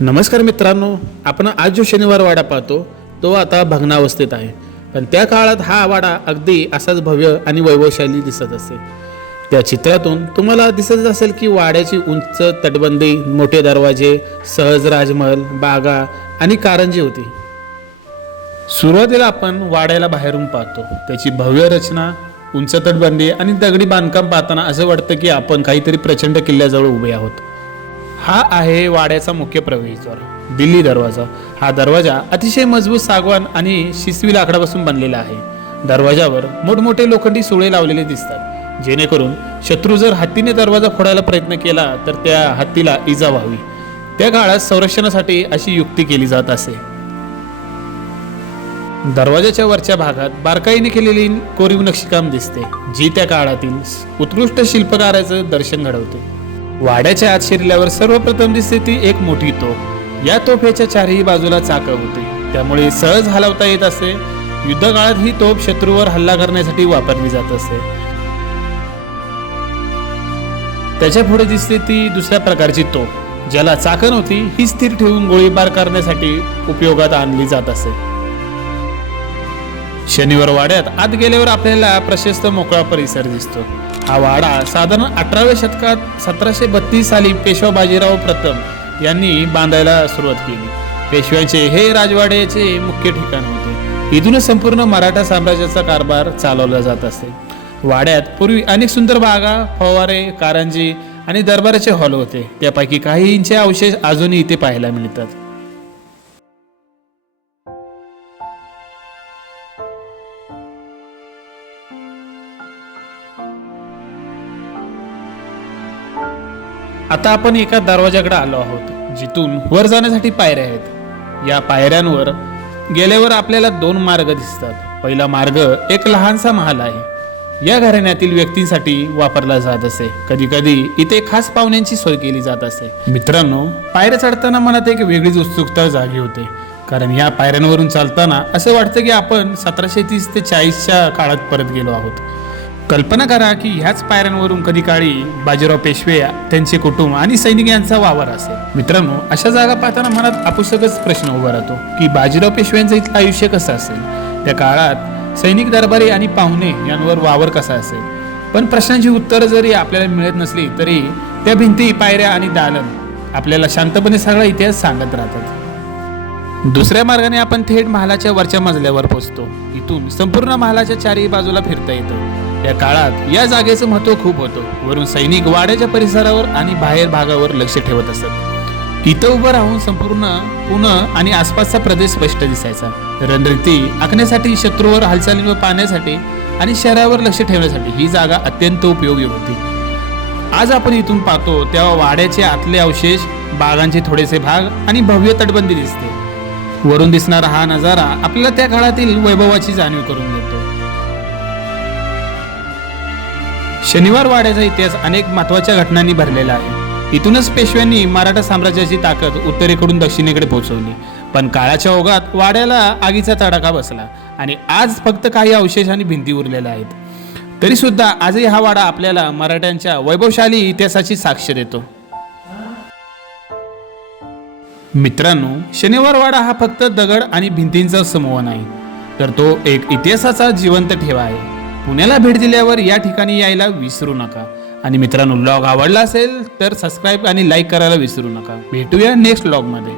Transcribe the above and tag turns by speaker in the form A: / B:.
A: नमस्कार मित्रांनो आपण आज जो शनिवार वाडा पाहतो तो आता भग्नावस्थेत आहे. पण त्या काळात हा वाडा अगदी असाच भव्य आणि वैभवशाली दिसत असे. त्या चित्रातून तुम्हाला दिसत असेल की वाड्याची उंच तटबंदी मोठे दरवाजे सहज राजमहल बागा आणि कारंजी होती. सुरुवातीला आपण वाड्याला बाहेरून पाहतो. त्याची भव्य रचना उंच तटबंदी आणि दगडी बांधकाम पाहताना असं वाटतं की आपण काहीतरी प्रचंड किल्ल्याजवळ उभे आहोत. हा आहे वाड्याचा मुख्य प्रवेशद्वार दिल्ली दरवाजा. हा दरवाजा अतिशय मजबूत सागवान आणि शिसवी लाकडापासून बनलेला आहे. दरवाजावर मोठमोठे लोखंडी सुळे लावलेले दिसतात. जेणेकरून शत्रू जर हत्तीने दरवाजा फोडायला प्रयत्न केला तर त्या हत्तीला इजा व्हावी. त्या काळात संरक्षणासाठी अशी युक्ती केली जात असे. दरवाजाच्या वरच्या भागात बारकाईने केलेली कोरीव नक्षीकाम दिसते जी त्या काळातील उत्कृष्ट शिल्पकाराचं दर्शन घडवते. वाड्याच्या आत शिरल्यावर सर्वप्रथम दिसते ती एक मोठी तोफ. या तोफेच्या चारही बाजूला चाकं होते. त्यामुळे सहज हलवता येत असे. युद्धकाळात ही तोफ शत्रूवर हल्ला करण्यासाठी वापरली जात असे. त्याच्या पुढे दिसते ती दुसऱ्या प्रकारची तोफ ज्याला चाकण नव्हती ही स्थिर ठेवून गोळीबार करण्यासाठी उपयोगात आणली जात असे. शनिवार वाड्यात आत गेल्यावर आपल्याला प्रशस्त मोकळा परिसर दिसतो. हा वाडा साधारण अठराव्या शतकात सतराशे बत्तीस साली पेशवा बाजीराव प्रथम यांनी बांधायला सुरुवात केली. पेशव्यांचे हे राजवाड्याचे मुख्य ठिकाण होते. इथूनच संपूर्ण मराठा साम्राज्याचा कारभार चालवला जात असे. वाड्यात पूर्वी अनेक सुंदर बागा फवारे कारंजी आणि दरबाराचे हॉल होते. त्यापैकी काहींचे अवशेष अजूनही इथे पाहायला मिळतात. आता आपण एका दरवाजाकडे आलो आहोत जिथून वर जाण्यासाठी पायऱ्या आहेत. या पायऱ्यांवर गेल्यावर आपल्याला दोन मार्ग दिसतात. पहिला मार्ग एक लहानसा महाल आहे. या घराण्यातील व्यक्तींसाठी वापरला जात असे. कधी कधी इथे खास पाहुण्यांची सोय केली जात असे. मित्रांनो पायऱ्या चढताना मनात एक वेगळीच उत्सुकता जागी होते. कारण या पायऱ्यांवरून चालताना असं वाटतं की आपण सतराशे तीस ते चाळीसच्या काळात परत गेलो आहोत. कल्पना करा की ह्याच पायऱ्यांवरून कधी काळी बाजीराव पेशवे त्यांचे कुटुंब आणि सैनिक यांचा वावर असेल. मित्रांनो अशा जागा पाहताना मनात आपुसकच प्रश्न उभा राहतो की बाजीराव पेशव्यांचं इथलं आयुष्य कसं असेल? त्या काळात सैनिक दरबारी आणि पाहुणे यांवर वावर कसा असेल? पण प्रश्नांची उत्तरं जरी आपल्याला मिळत नसली तरी त्या भिंती पायऱ्या आणि दालन आपल्याला शांतपणे सगळा इतिहास सांगत राहतात. दुसऱ्या मार्गाने आपण थेट महालाच्या वरच्या मजल्यावर पोहोचतो इथून संपूर्ण महालाच्या चारही बाजूला फिरता येतं. त्या काळात या जागेचं महत्त्व खूप होतं. वरून सैनिक वाड्याच्या परिसरावर आणि बाहेर भागावर लक्ष ठेवत असत. इथं उभं राहून संपूर्ण पुणे आणि आसपासचा प्रदेश स्पष्ट दिसायचा. रणनीती आखण्यासाठी शत्रूवर हालचालींवर पाहण्यासाठी आणि शहरावर लक्ष ठेवण्यासाठी ही जागा अत्यंत उपयोगी होती. आज आपण इथून पाहतो तेव्हा वाड्याचे आतले अवशेष बागांचे थोडेसे भाग आणि भव्य तटबंदी दिसते. वरून दिसणारा हा नजारा आपल्याला त्या काळातील वैभवाची जाणीव करून देतो. शनिवार वाड्याचा इतिहास अनेक महत्त्वाच्या घटनांनी भरलेला आहे. इथूनच पेशव्यांनी मराठा साम्राज्याची ताकद उत्तरेकडून दक्षिणेकडे पोहोचवली. पण काळाच्या ओघात वाड्याला आगीचा तडाखा बसला आणि आज फक्त काही अवशेष आणि भिंती उरलेल्या आहेत. तरी सुद्धा आजही हा वाडा आपल्याला मराठ्यांच्या वैभवशाली इतिहासाची साक्ष देतो. मित्रांनो शनिवार वाडा हा फक्त दगड आणि भिंतींचा समूह नाही तर तो एक इतिहासाचा जिवंत ठेवा आहे. पुण्याला भेट दिल्यावर या ठिकाणी यायला विसरू नका. आणि मित्रांनो ब्लॉग आवडला असेल तर सबस्क्राईब आणि लाईक करायला विसरू नका. भेटूया नेक्स्ट ब्लॉगमध्ये